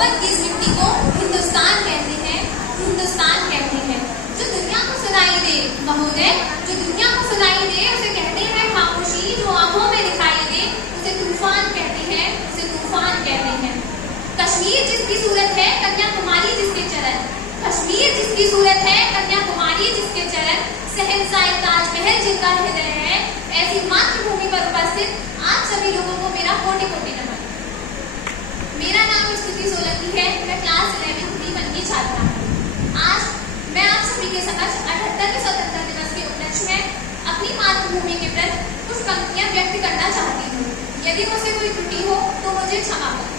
मोहब्बत की इस मिट्टी को हिंदुस्तान कहते हैं, हिंदुस्तान कहते हैं। जो दुनिया को सुनाई दे महोदय, जो दुनिया को सुनाई दे उसे कहते हैं खामोशी, जो आंखों में दिखाई दे उसे तूफान कहते हैं, उसे तूफान कहते हैं। कश्मीर जिसकी सूरत है, कन्याकुमारी जिसके चरण, कश्मीर जिसकी सूरत है, कन्याकुमारी जिसके चरण, शहंशाह ताजमहल जिनका हृदय है, ऐसी मातृभूमि पर उपस्थित आप सभी लोगों को मेरा कोटि कोटि नमन। मेरा नाम स्तुति सोलंकी है, मैं क्लास 11 B1 की छात्रा हूँ। आज मैं आप सभी के समक्ष 78वें स्वतंत्रता दिवस के उपलक्ष्य में अपनी मातृभूमि के प्रति कुछ पंक्तियां व्यक्त करना चाहती हूँ। यदि मुझसे कोई त्रुटि हो तो मुझे क्षमा करें।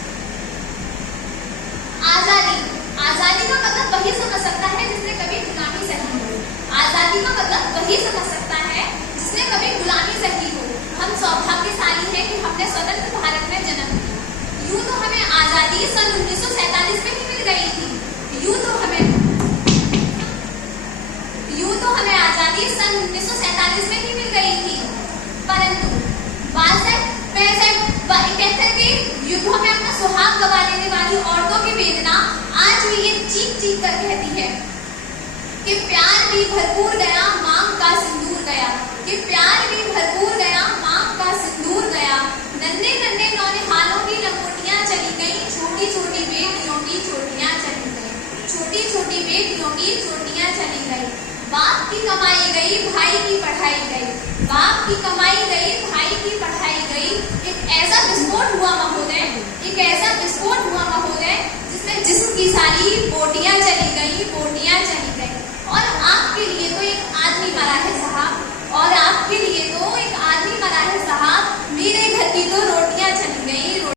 आजादी, आजादी का मतलब वही समझ सकता है जिसने कभी गुलामी सही हो। आजादी का मतलब वही समझ सकता है जिसने कभी गुलामी सही हो। हम सौभाग्यशाली हैं कि हमने स्वतंत्र भारत में जन्म लिया। यूं तो हमें आजादी सन 1947 में ही मिल गई थी। यूं तो हमें आजादी सन 1947 में ही मिल गई थी, परंतु 62, 65, 71 के युद्धों में अपना सुहाग गवा देने वाली औरतों की वेदना आज भी ये चीख चीख कर कहती है कि प्यार भी भरपूर गया, मांग का सिंदूर गया, कि प्यार भी भरपूर गया, मांग का सिंदूर गया। नन्हे नन्हे नौनिहालों की लंगोटियां चली गई, छोटी छोटी बेटियों की चोटियां चली गई, छोटी छोटी बेटियों की चोटियां चली गई। बाप की कमाई गई, भाई की पढ़ाई गई, बाप की कमाई गई, भाई की पढ़ाई गई। एक ऐसा विस्फोट हुआ महोदय, एक ऐसा विस्फोट हुआ महोदय जिसमें जिस्म की सारी बोटियां चली गई, बोटियां चली गई। और आपके लिए तो एक आदमी मरा है साहब, और आपके